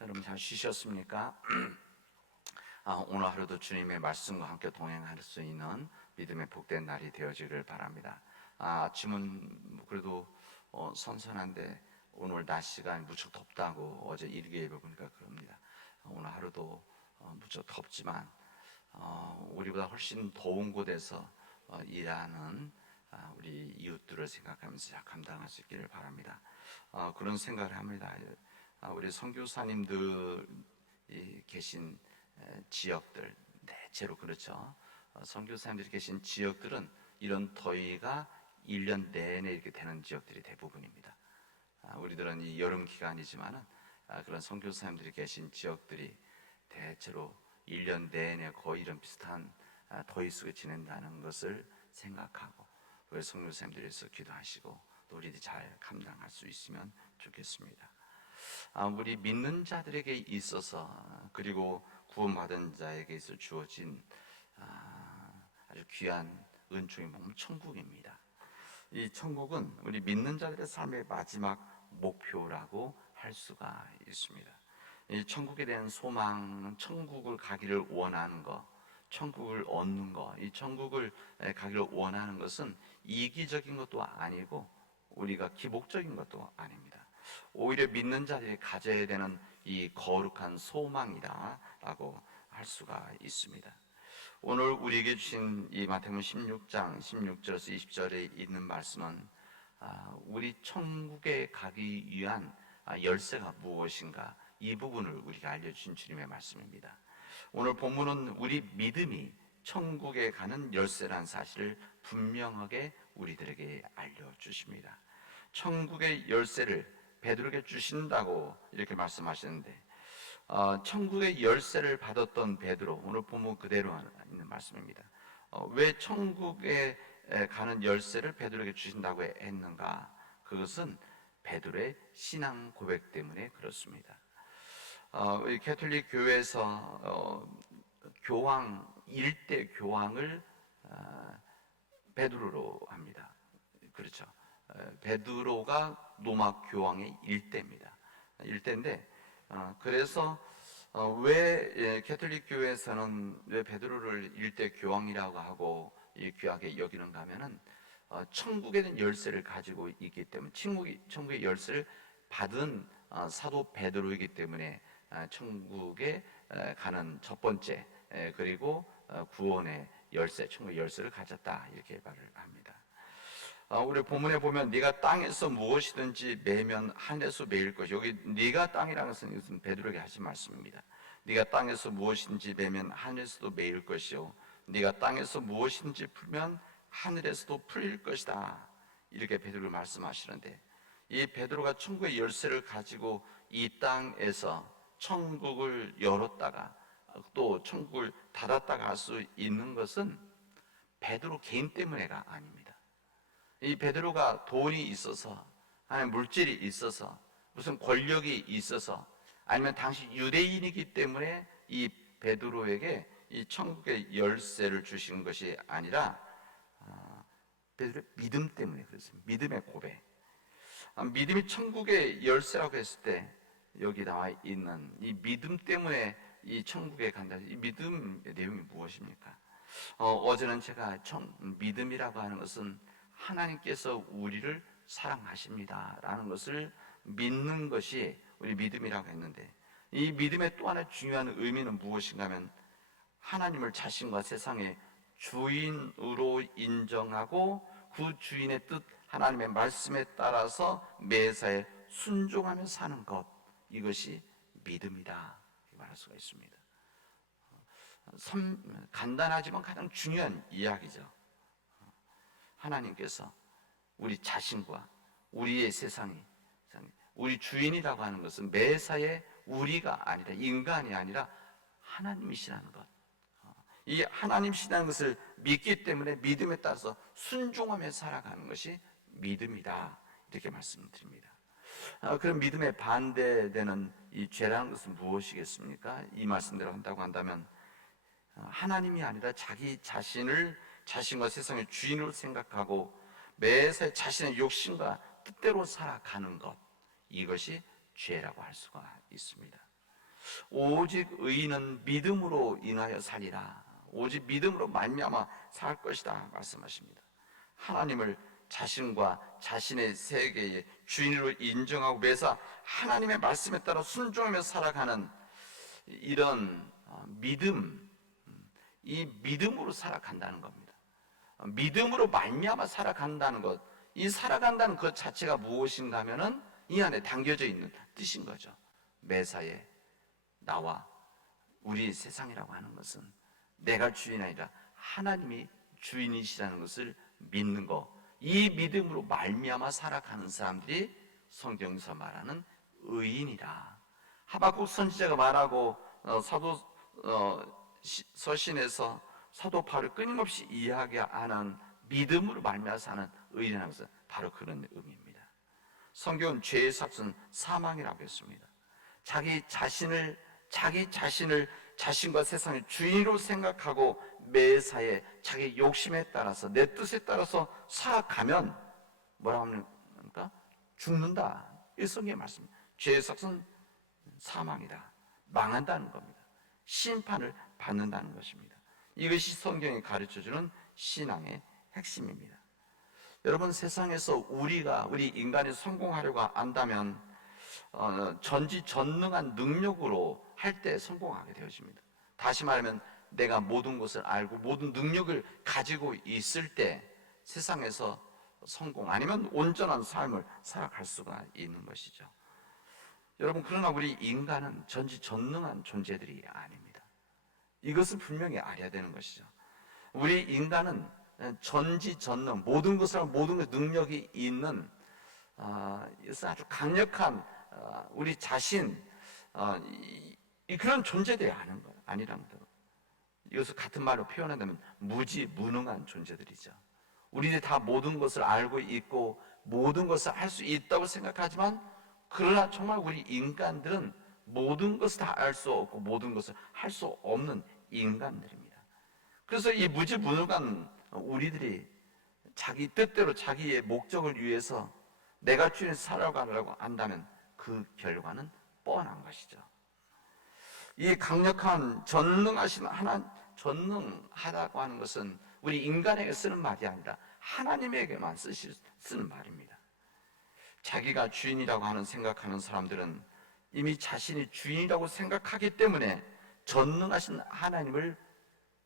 여러분 잘 쉬셨습니까? 오늘 하루도 주님의 말씀과 함께 동행할 수 있는 믿음의 복된 날이 되어지기를 바랍니다. 아침은 그래도 선선한데 오늘 날씨가 무척 덥다고 어제 일기예보 보니까 그럽니다. 오늘 하루도 무척 덥지만 우리보다 훨씬 더운 곳에서 일하는 우리 이웃들을 생각하면서 잘 감당할 수 있기를 바랍니다. 그런 생각을 합니다. 우리 선교사님들이 계신 지역들, 대체로 그렇죠. 선교사님들이 계신 지역들은 이런 더위가 1년 내내 이렇게 되는 지역들이 대부분입니다. 우리들은 이 여름 기간이지만은 그런 선교사님들이 계신 지역들이 대체로 1년 내내 거의 이런 비슷한 더위 속에 지낸다는 것을 생각하고, 우리 선교사님들에서 기도하시고 또 우리들이 잘 감당할 수 있으면 좋겠습니다. 우리 믿는 자들에게 있어서, 그리고 구원받은 자에게 있어 주어진 아주 귀한 은총이 뭐냐면 천국입니다. 이 천국은 우리 믿는 자들의 삶의 마지막 목표라고 할 수가 있습니다. 이 천국에 대한 소망, 천국을 가기를 원하는 것, 천국을 얻는 것, 이 천국을 가기를 원하는 것은 이기적인 것도 아니고 우리가 기복적인 것도 아닙니다. 오히려 믿는 자들이 가져야 되는 이 거룩한 소망이다라고 할 수가 있습니다. 오늘 우리에게 주신 이 마태복음 16장 16절에서 20절에 있는 말씀은 우리 천국에 가기 위한 열쇠가 무엇인가, 이 부분을 우리가 알려주신 주님의 말씀입니다. 오늘 본문은 우리 믿음이 천국에 가는 열쇠라는 사실을 분명하게 우리들에게 알려주십니다. 천국의 열쇠를 베드로에게 주신다고 이렇게 말씀하시는데, 천국의 열쇠를 받았던 베드로, 오늘 본문 그대로 있는 말씀입니다. 왜 천국에 가는 열쇠를 베드로에게 주신다고 했는가? 그것은 베드로의 신앙 고백 때문에 그렇습니다. 이 가톨릭 교회에서 교황, 일대 교황을 베드로로 합니다. 그렇죠. 베드로가 로마 교황의 일대입니다. 일대인데, 그래서 왜 가톨릭 교회에서는 왜 베드로를 일대 교황이라고 하고 귀하게 여기는가 하면은 천국에 대한 열쇠를 가지고 있기 때문에, 천국의 열쇠를 받은 사도 베드로이기 때문에 천국에 가는 첫 번째, 그리고 구원의 열쇠, 천국의 열쇠를 가졌다, 이렇게 말을 합니다. 우리 본문에 보면 네가 땅에서 무엇이든지 매면 하늘에서 매일 것이, 여기 네가 땅이라는 것은 베드로에게 하신 말씀입니다. 네가 땅에서 무엇인지 매면 하늘에서도 매일 것이요, 네가 땅에서 무엇인지 풀면 하늘에서도 풀릴 것이다, 이렇게 베드로가 말씀하시는데, 이 베드로가 천국의 열쇠를 가지고 이 땅에서 천국을 열었다가 또 천국을 닫았다가 할 수 있는 것은 베드로 개인 때문에가 아닙니다. 이 베드로가 돈이 있어서, 아니면 물질이 있어서, 무슨 권력이 있어서, 아니면 당시 유대인이기 때문에 이 베드로에게 이 천국의 열쇠를 주신 것이 아니라 베드로의 믿음 때문에 그렇습니다. 믿음의 고백. 믿음이 천국의 열쇠라고 했을 때 여기 나와 있는 이 믿음 때문에 이 천국에 간다. 이 믿음의 내용이 무엇입니까? 어제는 제가 믿음이라고 하는 것은 하나님께서 우리를 사랑하십니다 라는 것을 믿는 것이 우리 믿음이라고 했는데, 이 믿음의 또 하나의 중요한 의미는 무엇인가 하면 하나님을 자신과 세상의 주인으로 인정하고 그 주인의 뜻, 하나님의 말씀에 따라서 매사에 순종하며 사는 것, 이것이 믿음이다, 이렇게 말할 수가 있습니다. 간단하지만 가장 중요한 이야기죠. 하나님께서 우리 자신과 우리의 세상이, 우리 주인이라고 하는 것은 매사에 우리가 아니라, 인간이 아니라 하나님이시라는 것, 이 하나님이시라는 것을 믿기 때문에 믿음에 따라서 순종하며 살아가는 것이 믿음이다, 이렇게 말씀드립니다. 그럼 믿음에 반대되는 이 죄라는 것은 무엇이겠습니까? 이 말씀대로 한다고 한다면 하나님이 아니라 자기 자신을 자신과 세상의 주인으로 생각하고 매사 자신의 욕심과 뜻대로 살아가는 것, 이것이 죄라고 할 수가 있습니다. 오직 의인은 믿음으로 인하여 살리라. 오직 믿음으로 말미암아 살 것이다 말씀하십니다. 하나님을 자신과 자신의 세계의 주인으로 인정하고 매사 하나님의 말씀에 따라 순종하며 살아가는 이런 믿음, 이 믿음으로 살아간다는 겁니다. 믿음으로 말미암아 살아간다는 것, 이 살아간다는 것 자체가 무엇인가 하면은 이 안에 담겨져 있는 뜻인 거죠. 매사에 나와 우리 세상이라고 하는 것은 내가 주인이 아니라 하나님이 주인이시라는 것을 믿는 것, 이 믿음으로 말미암아 살아가는 사람들이 성경에서 말하는 의인이라. 하박국 선지자가 말하고 사도 서신에서 사도 바울이 끊임없이 이야기하는 믿음으로 말미암아 사는 의인이라는 것은 바로 그런 의미입니다. 성경은 죄의 삭은 사망이라고 했습니다. 자기 자신을 자신과 세상의 주인으로 생각하고 매사에 자기 욕심에 따라서 내 뜻에 따라서 살아가면 뭐라고 합니까? 죽는다. 이 성경의 말씀입니다. 죄의 삭은 사망이다. 망한다는 겁니다. 심판을 받는다는 것입니다. 이것이 성경이 가르쳐주는 신앙의 핵심입니다. 여러분, 세상에서 우리 인간이 성공하려고 한다면 전지전능한 능력으로 할 때 성공하게 되어집니다. 다시 말하면 내가 모든 것을 알고 모든 능력을 가지고 있을 때 세상에서 성공 아니면 온전한 삶을 살아갈 수가 있는 것이죠. 여러분, 그러나 우리 인간은 전지전능한 존재들이 아닙니다. 이것을 분명히 알아야 되는 것이죠. 우리 인간은 전지전능, 모든 것을 모든 것 능력이 있는 아주 강력한 우리 자신 그런 존재들이 아니라는 거. 이것을 같은 말로 표현한다면 무지무능한 존재들이죠. 우리들이 다 모든 것을 알고 있고 모든 것을 할 수 있다고 생각하지만 그러나 정말 우리 인간들은 모든 것을 다 알 수 없고 모든 것을 할 수 없는 인간들입니다. 그래서 이 무지무능한 우리들이 자기 뜻대로 자기의 목적을 위해서 내가 주인을 살아가려고 한다면 그 결과는 뻔한 것이죠. 이 강력한 전능하신 하나님, 전능하다고 하는 것은 우리 인간에게 쓰는 말이 아니라 하나님에게만 쓰는 말입니다. 자기가 주인이라고 생각하는 사람들은 이미 자신이 주인이라고 생각하기 때문에 전능하신 하나님을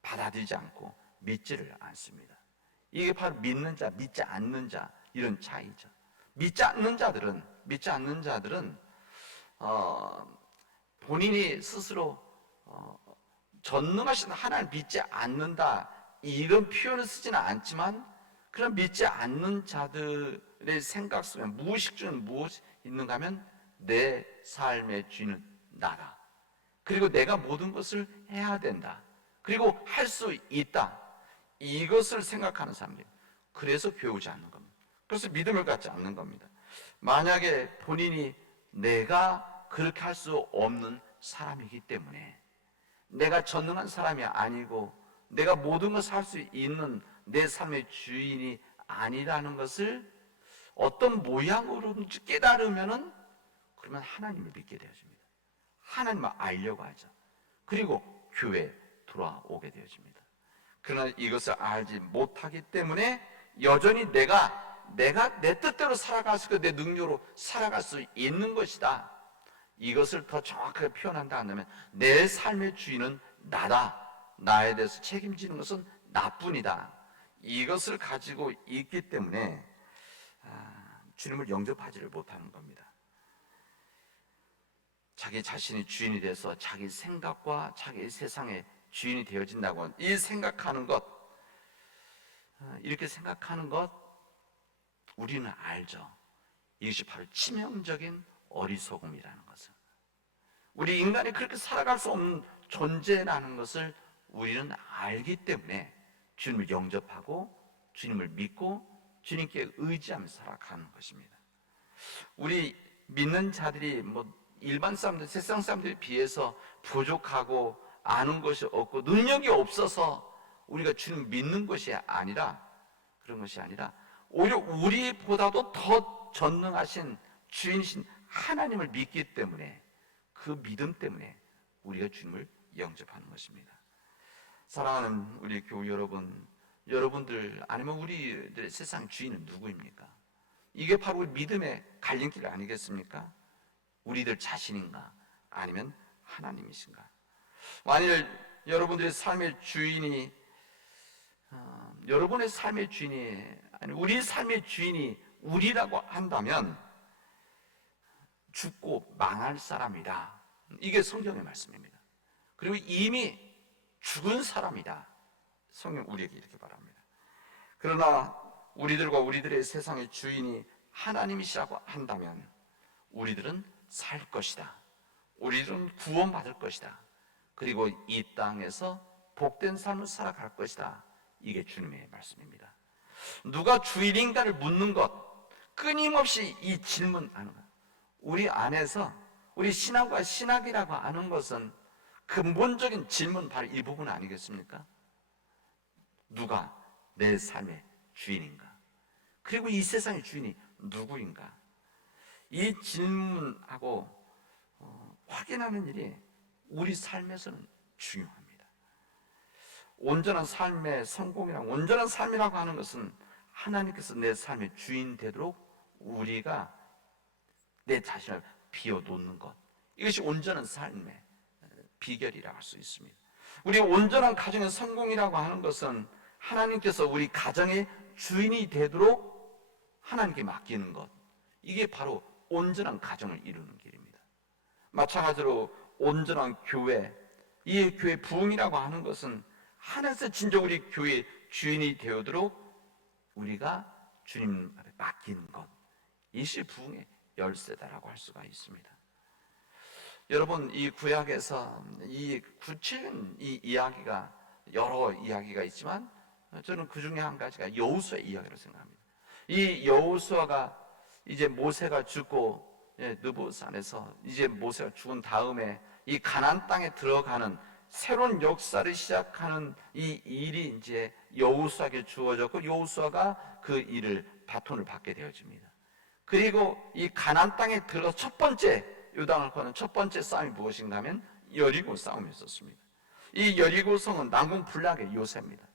받아들이지 않고 믿지를 않습니다. 이게 바로 믿는 자, 믿지 않는 자 이런 차이죠. 믿지 않는 자들은 본인이 스스로 전능하신 하나님을 믿지 않는다 이런 표현을 쓰지는 않지만 그런 믿지 않는 자들의 생각 속에 무의식적인 무엇이 있는가 하면 내 삶의 주인은 나다. 그리고 내가 모든 것을 해야 된다. 그리고 할 수 있다. 이것을 생각하는 사람들입니다. 그래서 배우지 않는 겁니다. 그래서 믿음을 갖지 않는 겁니다. 만약에 본인이 내가 그렇게 할 수 없는 사람이기 때문에 내가 전능한 사람이 아니고 내가 모든 것을 할 수 있는 내 삶의 주인이 아니라는 것을 어떤 모양으로든지 깨달으면은 그러면 하나님을 믿게 되어집니다. 하나님을 알려고 하죠. 그리고 교회에 돌아오게 되어집니다. 그러나 이것을 알지 못하기 때문에 여전히 내가 내 뜻대로 살아갈 수 있고 내 능력으로 살아갈 수 있는 것이다. 이것을 더 정확하게 표현한다 하면 내 삶의 주인은 나다. 나에 대해서 책임지는 것은 나뿐이다. 이것을 가지고 있기 때문에 주님을 영접하지를 못하는 겁니다. 자기 자신이 주인이 돼서 자기 생각과 자기 세상의 주인이 되어진다고 이 생각하는 것, 이렇게 생각하는 것 우리는 알죠. 이것이 바로 치명적인 어리석음이라는 것을, 우리 인간이 그렇게 살아갈 수 없는 존재라는 것을 우리는 알기 때문에 주님을 영접하고 주님을 믿고 주님께 의지하며 살아가는 것입니다. 우리 믿는 자들이 일반 사람들, 세상 사람들에 비해서 부족하고 아는 것이 없고 능력이 없어서 우리가 주님을 믿는 것이 아니라, 그런 것이 아니라 오히려 우리보다도 더 전능하신 주인이신 하나님을 믿기 때문에 그 믿음 때문에 우리가 주님을 영접하는 것입니다. 사랑하는 우리 교우 여러분, 여러분들 아니면 우리들의 세상 주인은 누구입니까? 이게 바로 믿음의 갈림길 아니겠습니까? 우리들 자신인가? 아니면 하나님이신가? 만일 여러분들의 삶의 주인이 여러분의 삶의 주인이 아니 우리 삶의 주인이 우리라고 한다면 죽고 망할 사람이다. 이게 성경의 말씀입니다. 그리고 이미 죽은 사람이다. 성경 우리에게 이렇게 말합니다. 그러나 우리들과 우리들의 세상의 주인이 하나님이시라고 한다면 우리들은 살 것이다. 우리들은 구원받을 것이다. 그리고 이 땅에서 복된 삶을 살아갈 것이다. 이게 주님의 말씀입니다. 누가 주인인가를 묻는 것, 끊임없이 이 질문하는 것. 우리 안에서 우리 신앙과 신학이라고 하는 것은 근본적인 질문 바로 이 부분 아니겠습니까? 누가 내 삶의 주인인가? 그리고 이 세상의 주인이 누구인가? 이 질문하고 확인하는 일이 우리 삶에서는 중요합니다. 온전한 삶의 성공이랑 온전한 삶이라고 하는 것은 하나님께서 내 삶의 주인 되도록 우리가 내 자신을 비워놓는 것, 이것이 온전한 삶의 비결이라고 할 수 있습니다. 우리 온전한 가정의 성공이라고 하는 것은 하나님께서 우리 가정의 주인이 되도록 하나님께 맡기는 것, 이게 바로 온전한 가정을 이루는 길입니다. 마찬가지로 온전한 교회, 이 교회 부흥이라고 하는 것은 하나님께서 진정 우리 교회의 주인이 되도록 우리가 주님 앞에 맡기는 것, 이것이 부흥의 열쇠다라고 할 수가 있습니다. 여러분, 이 구약에서 이 구체적인 이 이야기가 여러 이야기가 있지만 저는 그 중에 한 가지가 여호수아의 이야기라고 생각합니다. 이 여호수아가 이제 모세가 죽고 느보산에서 이제 모세가 죽은 다음에 이 가나안 땅에 들어가는 새로운 역사를 시작하는 이 일이 이제 여호수아에게 주어졌고 여호수아가 그 일을 바톤을 받게 되어집니다. 그리고 이 가나안 땅에 들어서 첫 번째 요단을 거는 첫 번째 싸움이 무엇인가 하면 여리고 싸움이었습니다. 이 여리고성은 난공불락의 요새입니다.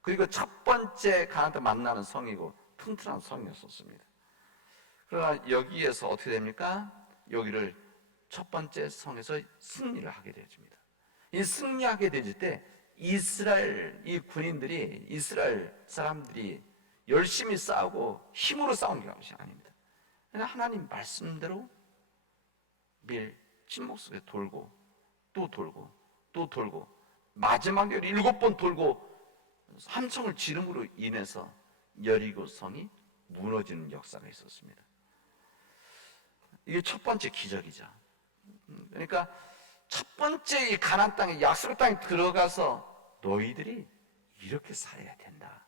그리고 첫 번째 가나안 땅 만나는 성이고 튼튼한 성이었습니다. 그러나 여기에서 어떻게 됩니까? 여기를 첫 번째 성에서 승리를 하게 되어집니다. 이 승리하게 되질 때 이스라엘 이 군인들이 이스라엘 사람들이 열심히 싸우고 힘으로 싸운 것이 아닙니다. 하나님 말씀대로 매일 침묵 속에 돌고 또 돌고 또 돌고 마지막에 7번 돌고 함성을 지름으로 인해서 여리고 성이 무너지는 역사가 있었습니다. 이게 첫 번째 기적이죠. 그러니까 첫 번째 이 가나안 땅에 약속 땅에 들어가서 너희들이 이렇게 살아야 된다.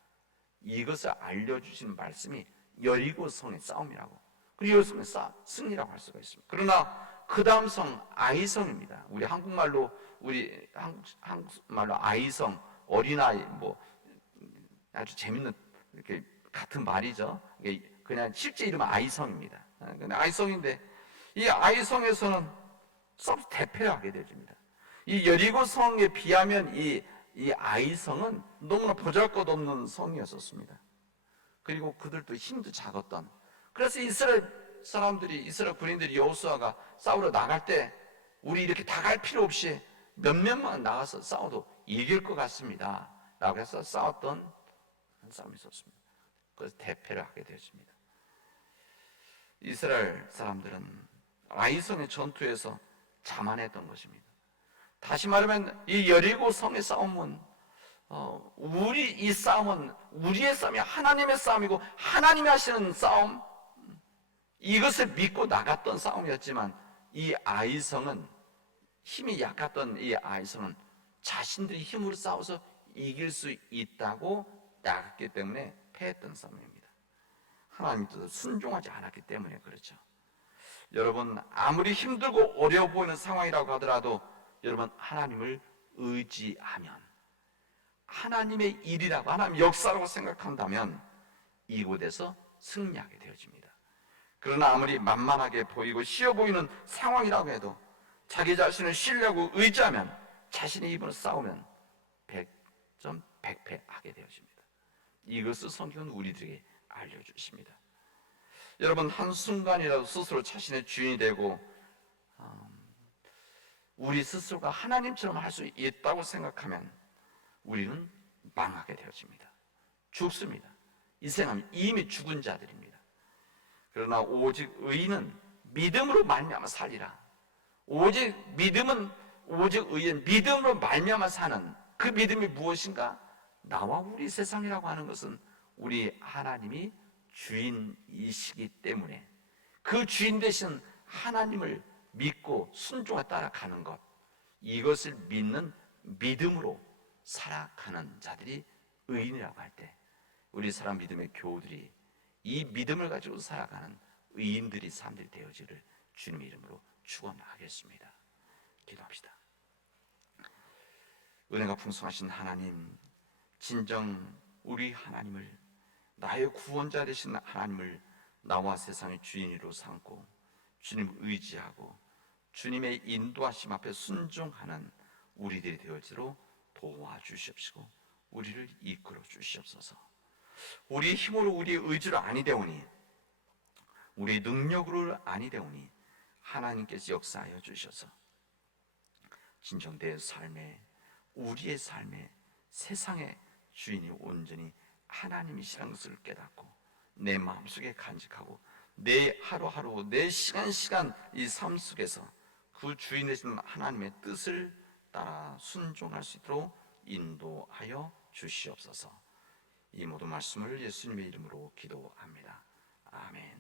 이것을 알려주시는 말씀이 여리고 성의 싸움이라고. 그리고 여리고 성의 승리라고 할 수가 있습니다. 그러나 그 다음 성 아이성입니다. 우리 한국말로 한국말로 아이성 어린아이 뭐 아주 재밌는 이렇게 같은 말이죠. 이게 그냥 실제 이름은 아이성입니다. 근데 아이성인데 이 아이성에서는 서로 대패를 하게 되어집니다. 이 여리고 성에 비하면 이 아이성은 너무나 보잘것없는 성이었습니다. 그리고 그들도 힘도 작았던. 그래서 이스라엘 사람들이 이스라엘 군인들이 여호수아가 싸우러 나갈 때 우리 이렇게 다 갈 필요 없이 몇몇만 나가서 싸워도 이길 것 같습니다. 라고 해서 싸웠던 한 싸움이 있었습니다. 그래서 대패를 하게 되었습니다. 이스라엘 사람들은 아이성의 전투에서 자만했던 것입니다. 다시 말하면 이 여리고 성의 싸움은 이 싸움은 우리의 싸움이 하나님의 싸움이고 하나님이 하시는 싸움, 이것을 믿고 나갔던 싸움이었지만 이 아이성은 힘이 약했던 이 아이성은 자신들이 힘으로 싸워서 이길 수 있다고 나갔기 때문에 패했던 싸움입니다. 하나님 뜻을 순종하지 않았기 때문에 그렇죠. 여러분, 아무리 힘들고 어려워 보이는 상황이라고 하더라도 여러분 하나님을 의지하면, 하나님의 일이라고 하나님 역사라고 생각한다면 이곳에서 승리하게 되어집니다. 그러나 아무리 만만하게 보이고 쉬워 보이는 상황이라고 해도 자기 자신을 신뢰하고 의지하면 자신의 입으로 싸우면 100점 100패 하게 되어집니다. 이것을 성경은 우리들에게 알려주십니다. 여러분, 한순간이라도 스스로 자신의 주인이 되고 우리 스스로가 하나님처럼 할 수 있다고 생각하면 우리는 망하게 되어집니다. 죽습니다. 이 생은 이미 죽은 자들입니다. 그러나 오직 의인은 믿음으로 말미암아 살리라. 오직 의인 믿음으로 말미암아 사는 그 믿음이 무엇인가? 나와 우리 세상이라고 하는 것은 우리 하나님이 주인이시기 때문에 그 주인 되신 하나님을 믿고 순종에 따라가는 것, 이것을 믿는 믿음으로 살아가는 자들이 의인이라고 할 때 우리 사람 믿음의 교우들이 이 믿음을 가지고 살아가는 의인들이 사람들이 되어지를 주님의 이름으로 축원하겠습니다. 기도합시다. 은혜가 풍성하신 하나님, 진정 우리 하나님을, 나의 구원자 되신 하나님을 나와 세상의 주인으로 삼고 주님을 의지하고 주님의 인도하심 앞에 순종하는 우리들이 되어지도록 도와주시옵시고 우리를 이끌어 주시옵소서. 우리의 힘으로 우리의 의지로 아니 되오니, 우리의 능력으로 아니 되오니 하나님께서 역사하여 주셔서 진정 내 삶에, 우리의 삶에, 세상의 주인이 온전히 하나님이시라는 것을 깨닫고 내 마음속에 간직하고 내 하루하루, 내 시간 이 삶 속에서 그 주인 되신 하나님의 뜻을 따라 순종할 수 있도록 인도하여 주시옵소서. 이 모든 말씀을 예수님의 이름으로 기도합니다. 아멘.